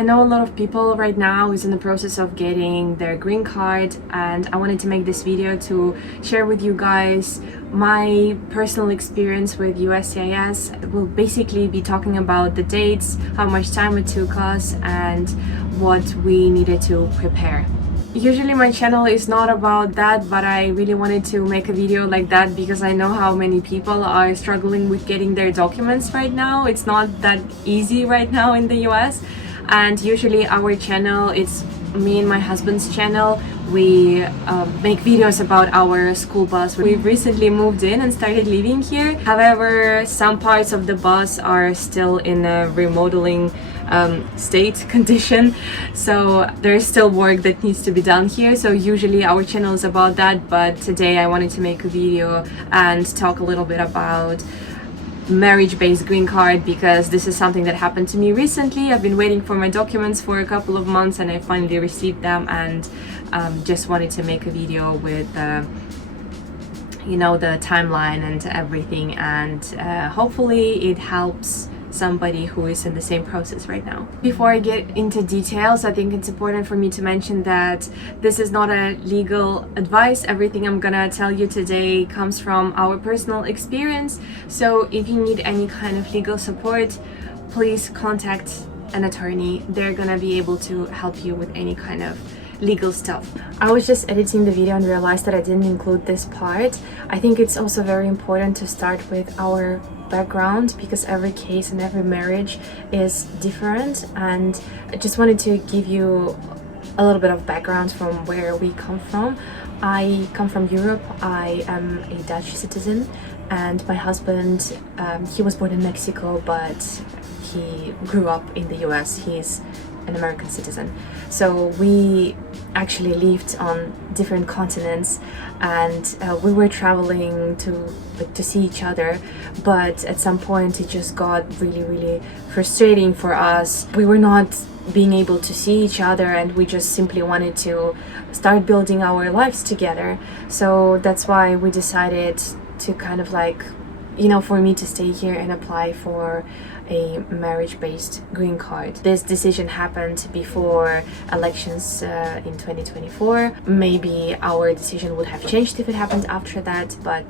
I know a lot of people right now is in the process of getting their green card, and I wanted to make this video to share with you guys my personal experience with USCIS. We'll basically be talking about the dates, how much time it took us, and what we needed to prepare. Usually my channel is not about that, but I really wanted to make a video like that because I know how many people are struggling with getting their documents right now. It's not that easy right now in the US. And usually our channel, it's me and my husband's channel, we make videos about our school bus. We've recently moved in and started living here. However, some parts of the bus are still in a remodeling state condition, so there's still work that needs to be done here. So usually our channel is about that, but today I wanted to make a video and talk a little bit about marriage-based green card, because this is something that happened to me recently. I've been waiting for my documents for a couple of months and I finally received them, and just wanted to make a video with you know, the timeline and everything, and hopefully it helps somebody who is in the same process right now. Before I get into details, I think it's important for me to mention that this is not a legal advice. Everything I'm gonna tell you today comes from our personal experience. So if you need any kind of legal support, please contact an attorney. They're gonna be able to help you with any kind of legal stuff. I was just editing the video and realized that I didn't include this part. I think it's also very important to start with our background, because every case and every marriage is different, and I just wanted to give you a little bit of background from where we come from. I come from Europe. I am a Dutch citizen, and my husband, he was born in Mexico, but he grew up in the US. He's an American citizen. So we actually lived on different continents, and we were traveling to see each other, but at some point it just got really frustrating for us. We were not being able to see each other, and we just simply wanted to start building our lives together. So that's why we decided to kind of like, you know, for me to stay here and apply for a marriage-based green card. This decision happened before elections in 2024. Maybe our decision would have changed if it happened after that, but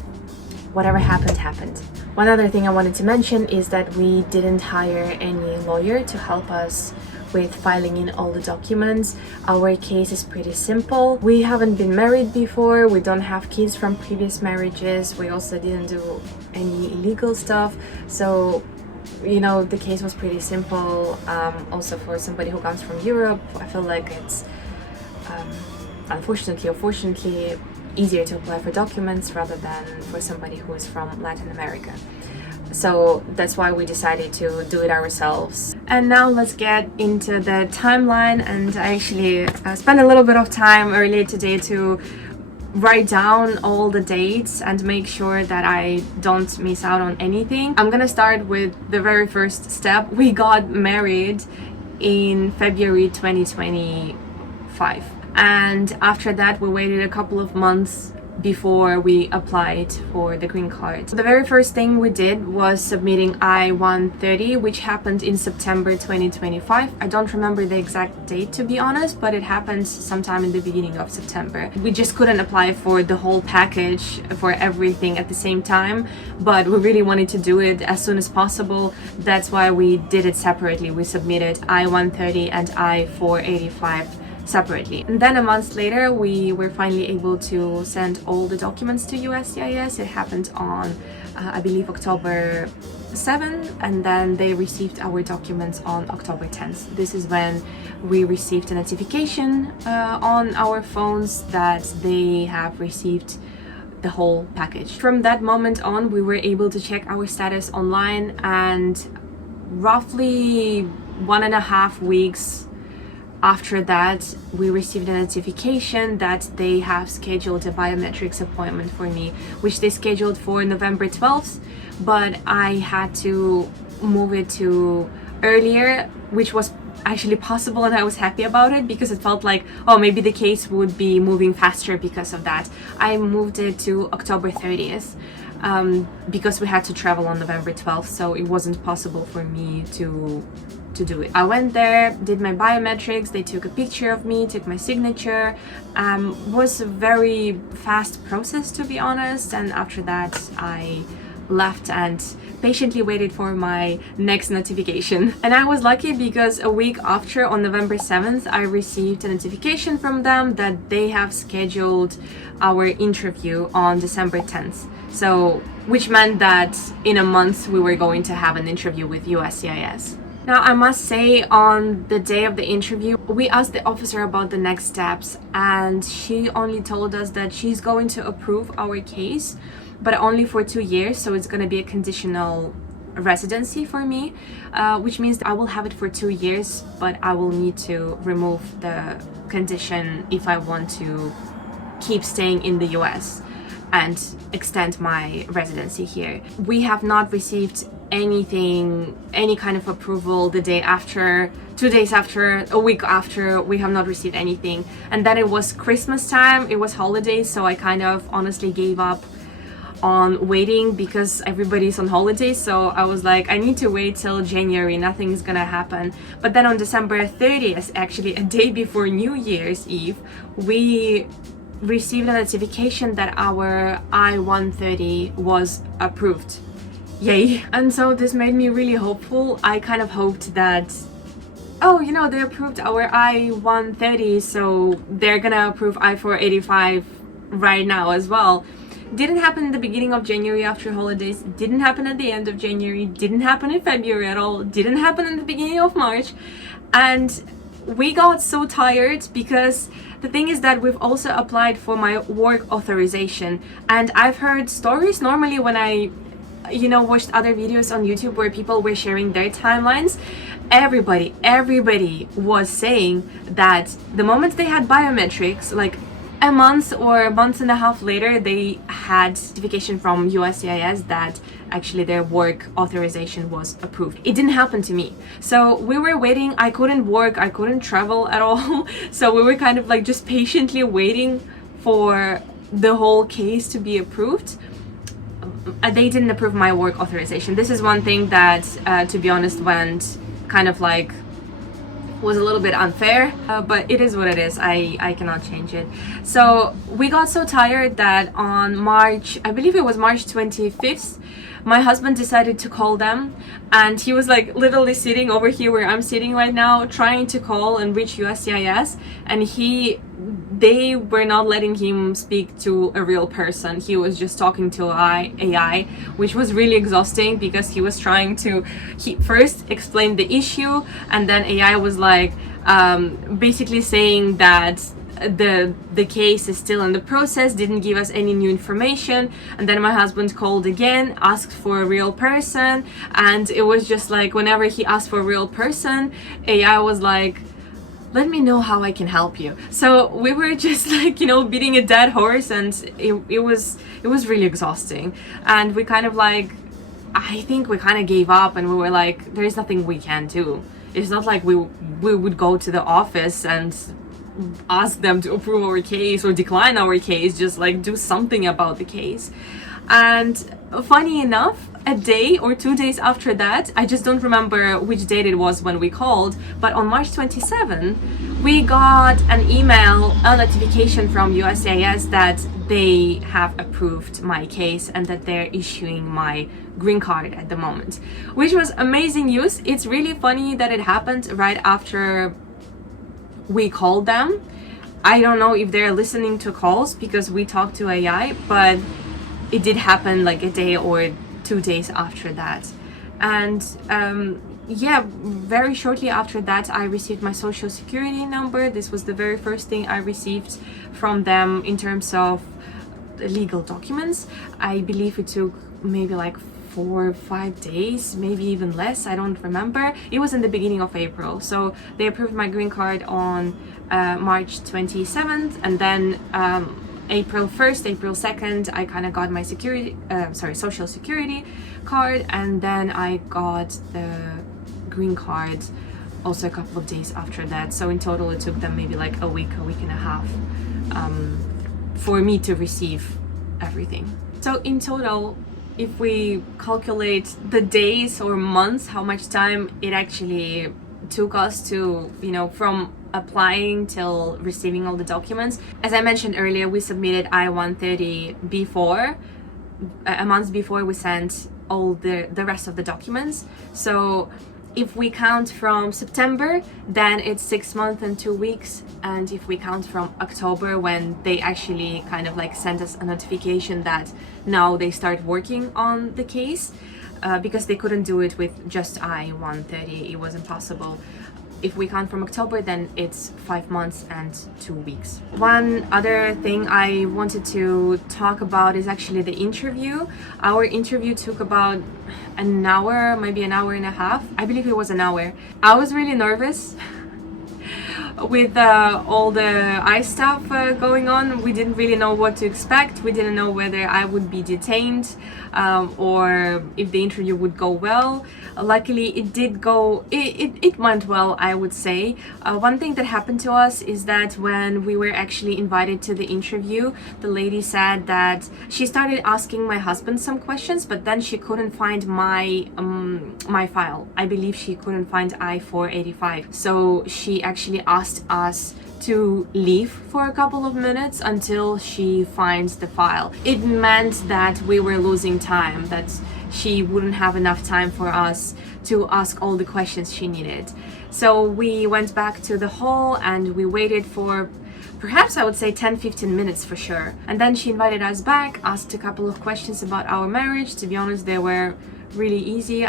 whatever happened, happened. One other thing I wanted to mention is that we didn't hire any lawyer to help us with filing in all the documents. Our case is pretty simple. We haven't been married before, we don't have kids from previous marriages, we also didn't do any illegal stuff, so you know, the case was pretty simple. Also for somebody who comes from Europe, I feel like it's unfortunately or fortunately easier to apply for documents rather than for somebody who is from Latin America. So that's why we decided to do it ourselves. And now let's get into the timeline, and I actually spent a little bit of time earlier today to write down all the dates and make sure that I don't miss out on anything. I'm gonna start with the very first step. We got married in February 2025, and after that we waited a couple of months before we applied for the green card. The very first thing we did was submitting I-130, which happened in September 2025. I don't remember the exact date, to be honest, but it happened sometime in the beginning of September. We just couldn't apply for the whole package, for everything at the same time, but we really wanted to do it as soon as possible. That's why we did it separately. We submitted I-130 and I-485 separately. And then a month later, we were finally able to send all the documents to USCIS. It happened on, I believe, October 7th, and then they received our documents on October 10th. This is when we received a notification on our phones that they have received the whole package. From that moment on, we were able to check our status online, and roughly 1.5 weeks after that, we received a notification that they have scheduled a biometrics appointment for me, which they scheduled for November 12th, but I had to move it to earlier, which was actually possible, and I was happy about it because it felt like, oh, maybe the case would be moving faster because of that. I moved it to October 30th because we had to travel on November 12th, so it wasn't possible for me to to do it. I went there, did my biometrics, they took a picture of me, took my signature. Was a very fast process, to be honest, and after that I left and patiently waited for my next notification. And I was lucky because a week after, on November 7th, I received a notification from them that they have scheduled our interview on December 10th. So, which meant that in a month we were going to have an interview with USCIS. Now, I must say, on the day of the interview, we asked the officer about the next steps, and she only told us that she's going to approve our case, but only for 2 years, so it's going to be a conditional residency for me, which means that I will have it for 2 years, but I will need to remove the condition if I want to keep staying in the US and extend my residency here. We have not received anything, any kind of approval the day after, 2 days after, a week after. We have not received anything. And then it was Christmas time, it was holidays, so I kind of honestly gave up on waiting because everybody's on holidays. So I was like, I need to wait till January, nothing's gonna happen. But then on December 30th, actually a day before New Year's Eve, we received a notification that our I-130 was approved. Yay! And so this made me really hopeful. I kind of hoped that, oh, you know, they approved our I-130, so they're gonna approve I-485 right now as well. Didn't happen in the beginning of January after holidays, didn't happen at the end of January, didn't happen in February at all, didn't happen in the beginning of March. And we got so tired because the thing is that we've also applied for my work authorization, and I've heard stories normally when I watched other videos on YouTube where people were sharing their timelines. Everybody was saying that the moment they had biometrics, like a month or a month and a half later, they had notification from USCIS that actually their work authorization was approved. It didn't happen to me. So we were waiting. I couldn't work, I couldn't travel at all. So we were kind of like just patiently waiting for the whole case to be approved. They didn't approve my work authorization. This is one thing that, to be honest, went kind of like, was a little bit unfair, but it is what it is. I cannot change it. So we got so tired that on March, I believe it was March 25th, my husband decided to call them, and he was like literally sitting over here where I'm sitting right now, trying to call and reach USCIS, and they were not letting him speak to a real person. He was just talking to AI, which was really exhausting because he was trying to first explain the issue, and then AI was like basically saying that the case is still in the process, didn't give us any new information. And then my husband called again, asked for a real person, and it was just like whenever he asked for a real person, AI was like, let me know how I can help you. So we were just like, beating a dead horse, and it was really exhausting. And we kind of like, I think we kind of gave up, and we were like, there's nothing we can do. It's not like we would go to the office and ask them to approve our case or decline our case, just like do something about the case. And funny enough, a day or 2 days after that, I just don't remember which date it was when we called, but on March 27, we got an email, a notification from USCIS that they have approved my case and that they're issuing my green card at the moment, which was amazing news. It's really funny that it happened right after we called them. I don't know if they're listening to calls because we talked to AI, but it did happen like a day or 2 days after that. And yeah, very shortly after that, I received my social security number. This was the very first thing I received from them in terms of legal documents. I believe it took maybe like 4 or 5 days, maybe even less, I don't remember. It was in the beginning of April. So they approved my green card on March 27th, and then April 1st, April 2nd, I kind of got my social security card, and then I got the green card also a couple of days after that. So in total, it took them maybe like a week and a half for me to receive everything. So in total, if we calculate the days or months, how much time it actually took us to, from applying till receiving all the documents. As I mentioned earlier, we submitted I-130 before, a month before we sent all the rest of the documents. So if we count from September, then it's 6 months and 2 weeks. And if we count from October, when they actually kind of like sent us a notification that now they start working on the case, because they couldn't do it with just I-130, it was impossible. If we count from October, then it's 5 months and 2 weeks. One other thing I wanted to talk about is actually the interview. Our interview took about an hour, maybe an hour and a half. I believe it was an hour. I was really nervous with all the ICE stuff going on. We didn't really know what to expect. We didn't know whether I would be detained or if the interview would go well. Luckily it did go, it went well, I would say. One thing that happened to us is that when we were actually invited to the interview, the lady said that she started asking my husband some questions, but then she couldn't find my file. I believe she couldn't find I-485. So she actually asked us to leave for a couple of minutes until she finds the file. It meant that we were losing time, that she wouldn't have enough time for us to ask all the questions she needed. So we went back to the hall and we waited for perhaps I would say 10-15 minutes for sure. And then she invited us back, asked a couple of questions about our marriage. To be honest, they were really easy.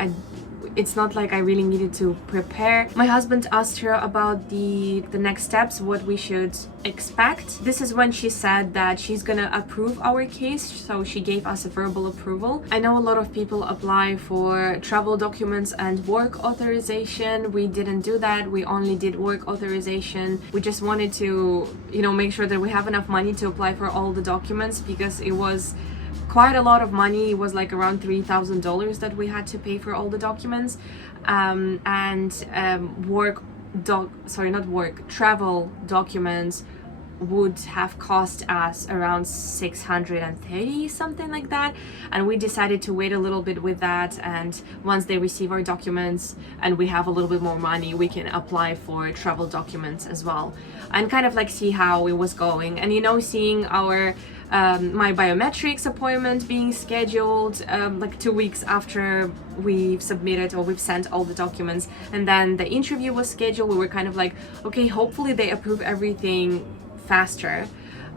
It's not like I really needed to prepare. My husband asked her about the next steps, what we should expect. This is when she said that she's gonna approve our case, so she gave us a verbal approval. I know a lot of people apply for travel documents and work authorization. We didn't do that. We only did work authorization. We just wanted to, make sure that we have enough money to apply for all the documents, because it was quite a lot of money. It was like around $3,000 that we had to pay for all the documents, travel documents would have cost us around 630, something like that. And we decided to wait a little bit with that, and once they receive our documents and we have a little bit more money, we can apply for travel documents as well, and kind of like see how it was going. And seeing our my biometrics appointment being scheduled like 2 weeks after we've submitted or we've sent all the documents, and then the interview was scheduled. We were kind of like, okay, hopefully they approve everything faster.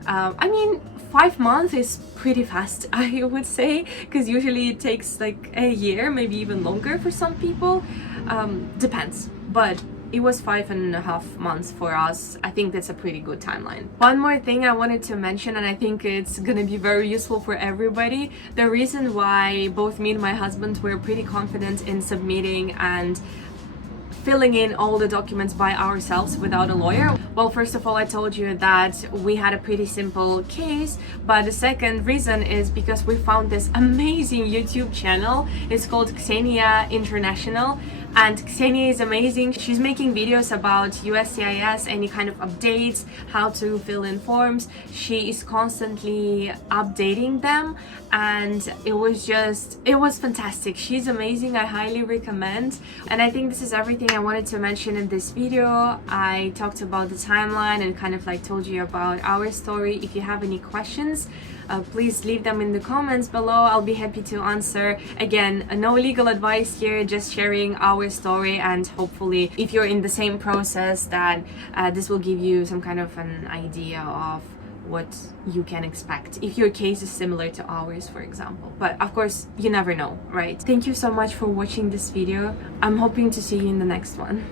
5 months is pretty fast, I would say, because usually it takes like a year, maybe even longer for some people. Depends, but it was 5.5 months for us. I think that's a pretty good timeline. One more thing I wanted to mention, and I think it's gonna be very useful for everybody. The reason why both me and my husband were pretty confident in submitting and filling in all the documents by ourselves without a lawyer. Well, first of all, I told you that we had a pretty simple case, but the second reason is because we found this amazing YouTube channel. It's called Xenia International, and Xenia is amazing. She's making videos about USCIS, any kind of updates, how to fill in forms. She is constantly updating them, and it was fantastic. She's amazing. I highly recommend. And I think this is everything I wanted to mention in this video. I talked about the timeline and kind of like told you about our story. If you have any questions, please leave them in the comments below. I'll be happy to answer. Again, no legal advice here, just sharing our story, and hopefully if you're in the same process, that this will give you some kind of an idea of what you can expect if your case is similar to ours, for example. But of course, you never know, right? Thank you so much for watching this video. I'm hoping to see you in the next one.